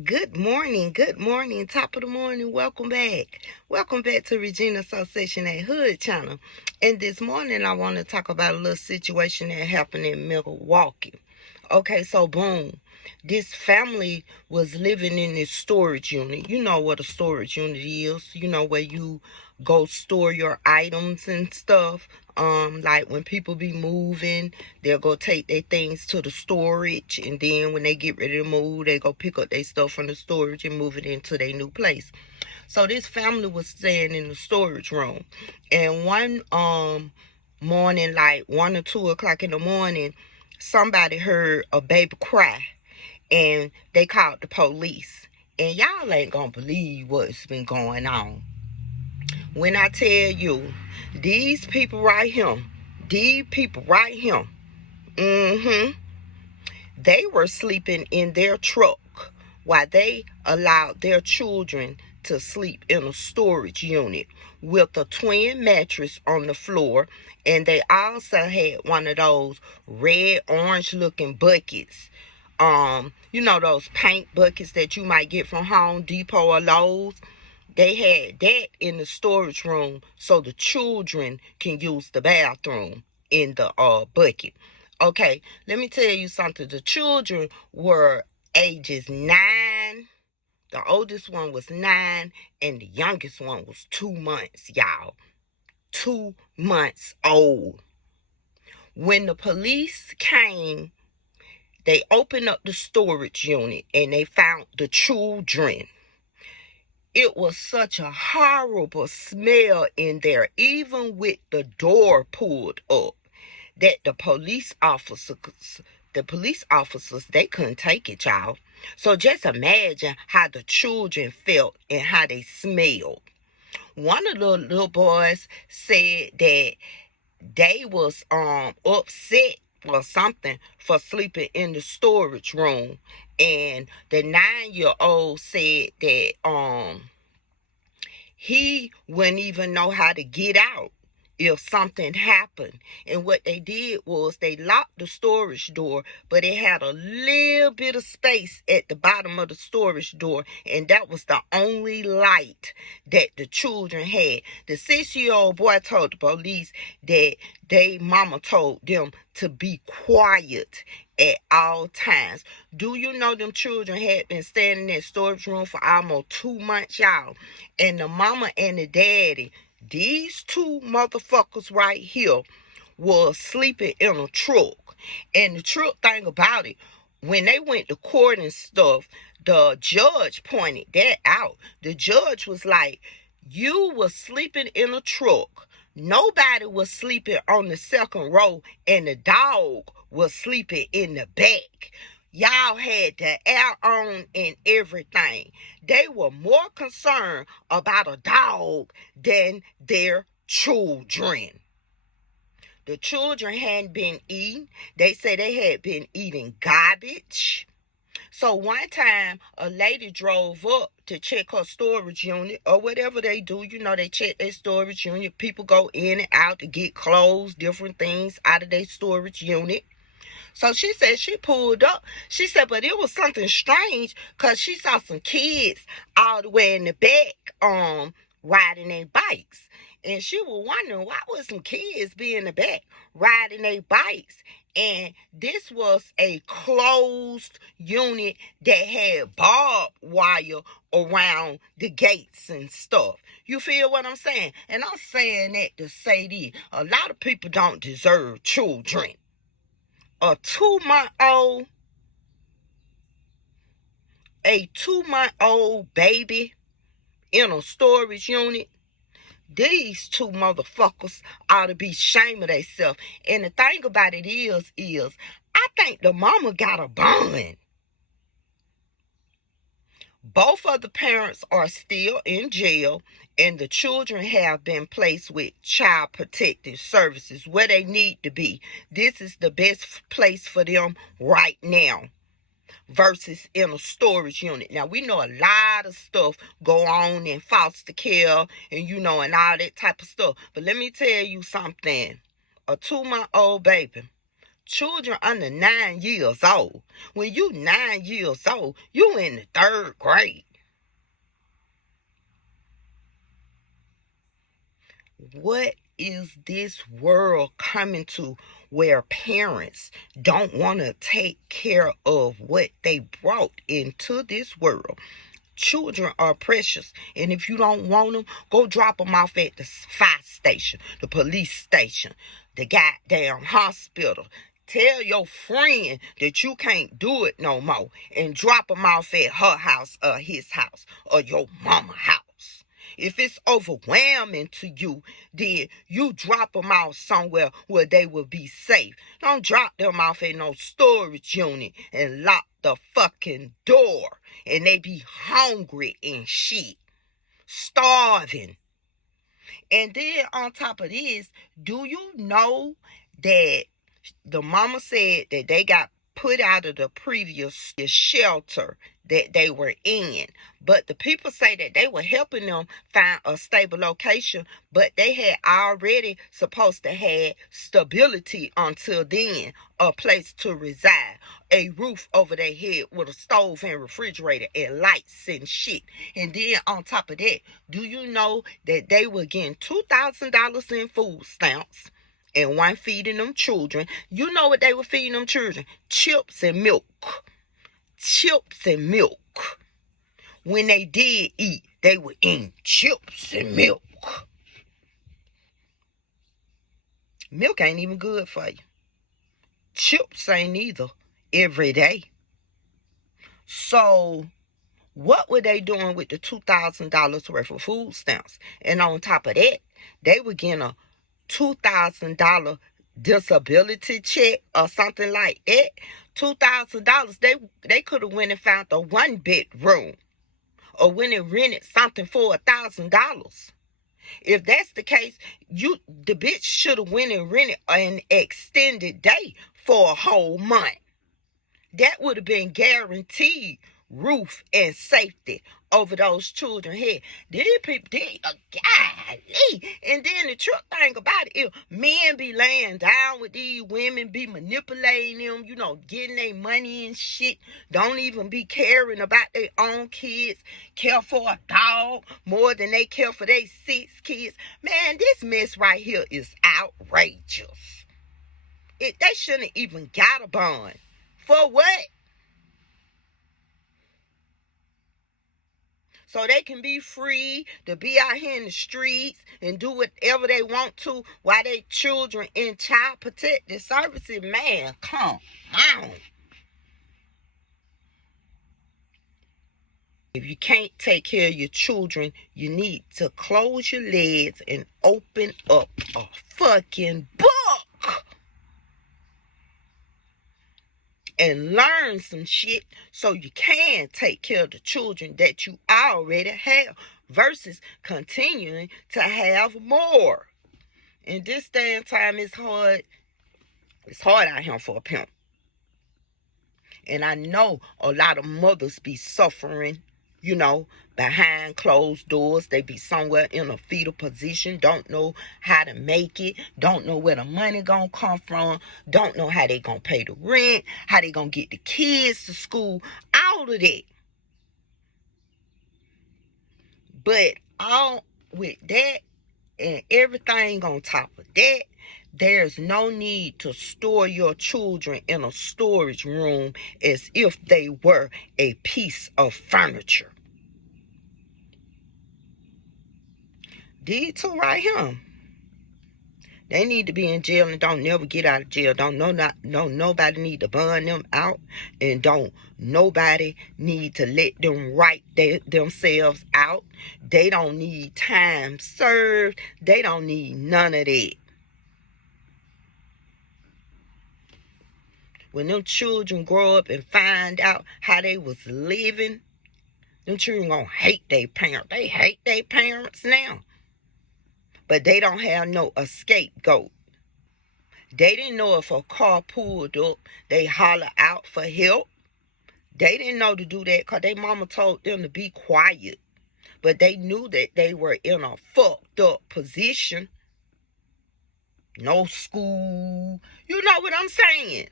Good morning, top of the morning. Welcome back. Welcome back to Regina Association at Hood channel. And this morning I want to talk about a little situation that happened in Milwaukee. Okay, so boom. This family was living in this storage unit. You know what a storage unit is. You know where you go store your items and stuff. Like when people be moving, they'll go take their things to the storage, and then when they get ready to move, they go pick up their stuff from the storage and move it into their new place. So this family was staying in the storage room, and one morning, like 1 or 2 o'clock in the morning, somebody heard a baby cry, and they called the police. And y'all ain't gonna believe what's been going on. When I tell you, these people right here, they were sleeping in their truck while they allowed their children to sleep in a storage unit with a twin mattress on the floor. And they also had one of those red orange looking buckets. Those paint buckets that you might get from Home Depot or Lowe's. They had that in the storage room so the children can use the bathroom in the bucket. Okay, let me tell you something. The children were ages 9. The oldest one was 9, and the youngest one was 2 months, y'all. 2 months old. When the police came, they opened up the storage unit and they found the children. It was such a horrible smell in there, even with the door pulled up, that the police officers, they couldn't take it, y'all. So just imagine how the children felt and how they smelled. One of the little boys said that they was upset or something for sleeping in the storage room, and the 9-year-old said that he wouldn't even know how to get out if something happened. And what they did was they locked the storage door, but it had a little bit of space at the bottom of the storage door, and that was the only light that the children had. The 6-year-old boy told the police that they mama told them to be quiet at all times. Do you know them children had been staying in that storage room for almost 2 months, y'all? And the mama and the daddy, these two motherfuckers right here, was sleeping in a truck. And the truck thing about it, when they went to court and stuff, the judge pointed that out. The judge was like, you were sleeping in a truck. Nobody was sleeping on the second row, and the dog was sleeping in the back. Y'all had the air on and everything. They were more concerned about a dog than their children. The children hadn't been eating. They said they had been eating garbage. So one time, a lady drove up to check her storage unit or whatever they do. You know, they check their storage unit. People go in and out to get clothes, different things out of their storage unit. So she said she pulled up. She said, but it was something strange because she saw some kids all the way in the back riding their bikes. And she was wondering, why would some kids be in the back riding their bikes? And this was a closed unit that had barbed wire around the gates and stuff. You feel what I'm saying? And I'm saying that to say this. A lot of people don't deserve children. A 2-month-old baby in a storage unit. These two motherfuckers ought to be ashamed of themselves. And the thing about it is I think the mama got a bond. Both of the parents are still in jail, and the children have been placed with Child Protective Services where they need to be. This is the best place for them right now versus in a storage unit. Now, we know a lot of stuff go on in foster care and, and all that type of stuff. But let me tell you something. A 2-month-old baby Children under 9 years old. When you 9 years old, you in the 3rd grade. What is this world coming to where parents don't want to take care of what they brought into this world? Children are precious, and if you don't want them, go drop them off at the fire station, the police station, the goddamn hospital. Tell your friend that you can't do it no more and drop them off at her house or his house or your mama's house. If it's overwhelming to you, then you drop them off somewhere where they will be safe. Don't drop them off in no storage unit and lock the fucking door and they be hungry and shit, starving. And then on top of this, do you know that the mama said that they got put out of the previous shelter that they were in, but the people say that they were helping them find a stable location, but they had already supposed to have stability until then, a place to reside, a roof over their head with a stove and refrigerator and lights and shit. And then on top of that, do you know that they were getting $2,000 in food stamps and one feeding them children? You know what they were feeding them children? Chips and milk. Chips and milk. When they did eat, they were eating chips and milk. Milk ain't even good for you. Chips ain't either every day. So what were they doing with the $2,000 worth of food stamps? And on top of that, they were getting a $2,000 disability check or something like that. $2,000, they could have went and found a 1-bedroom or went and rented something for $1,000. If that's the case, the bitch should have went and rented an extended day for a whole month. That would have been guaranteed roof and safety over those children's head. These people, golly. And then the truth thing about it is, men be laying down with these women, be manipulating them, getting their money and shit. Don't even be caring about their own kids. Care for a dog more than they care for their 6 kids. Man, this mess right here is outrageous. They shouldn't even got a bond. For what? So they can be free to be out here in the streets and do whatever they want to while their children in child protective services. Man, come on. If you can't take care of your children, you need to close your legs and open up a fucking book and learn some shit so you can take care of the children that you already have versus continuing to have more. In this day and time, it's hard. It's hard out here for a pimp. And I know a lot of mothers be suffering, behind closed doors. They be somewhere in a fetal position, don't know how to make it, don't know where the money gonna come from, don't know how they gonna pay the rent, how they gonna get the kids to school, all of that. But all with that and everything on top of that, there's no need to store your children in a storage room as if they were a piece of furniture. These two right here, they need to be in jail and don't never get out of jail. Nobody need to burn them out, and don't nobody need to let them write themselves out. They don't need time served. They don't need none of that. When them children grow up and find out how they was living, them children gonna hate their parents. They hate their parents now. But they don't have no scapegoat. They didn't know if a car pulled up, they holler out for help. They didn't know to do that because their mama told them to be quiet. But they knew that they were in a fucked up position. No school. You know what I'm saying?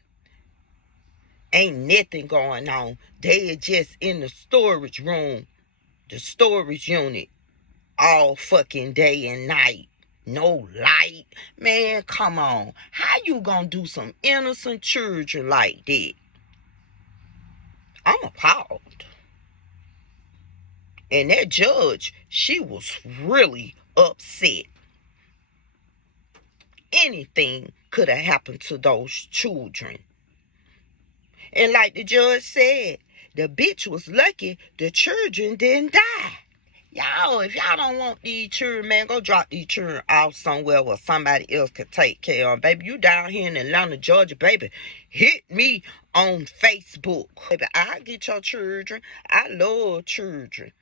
Ain't nothing going on. They are just in the storage room, the storage unit, all fucking day and night. No light. Man, come on. How you gonna do some innocent children like that? I'm appalled. And that judge, she was really upset. Anything could have happened to those children. And like the judge said, the bitch was lucky the children didn't die. Y'all, if y'all don't want these children, man, go drop these children off somewhere where somebody else could take care of them. Baby, you down here in Atlanta, Georgia, baby, hit me on Facebook. Baby, I get your children. I love children.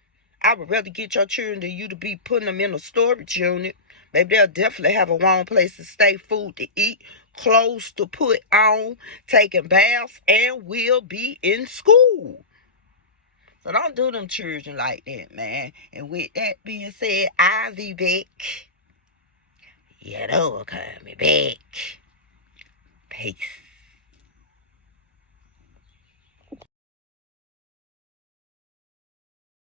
I would rather get your children than you to be putting them in a storage unit. Maybe they'll definitely have a warm place to stay, food to eat, clothes to put on, taking baths, and will be in school. So don't do them children like that, man. And with that being said, I'll be back. You know, coming back. Peace.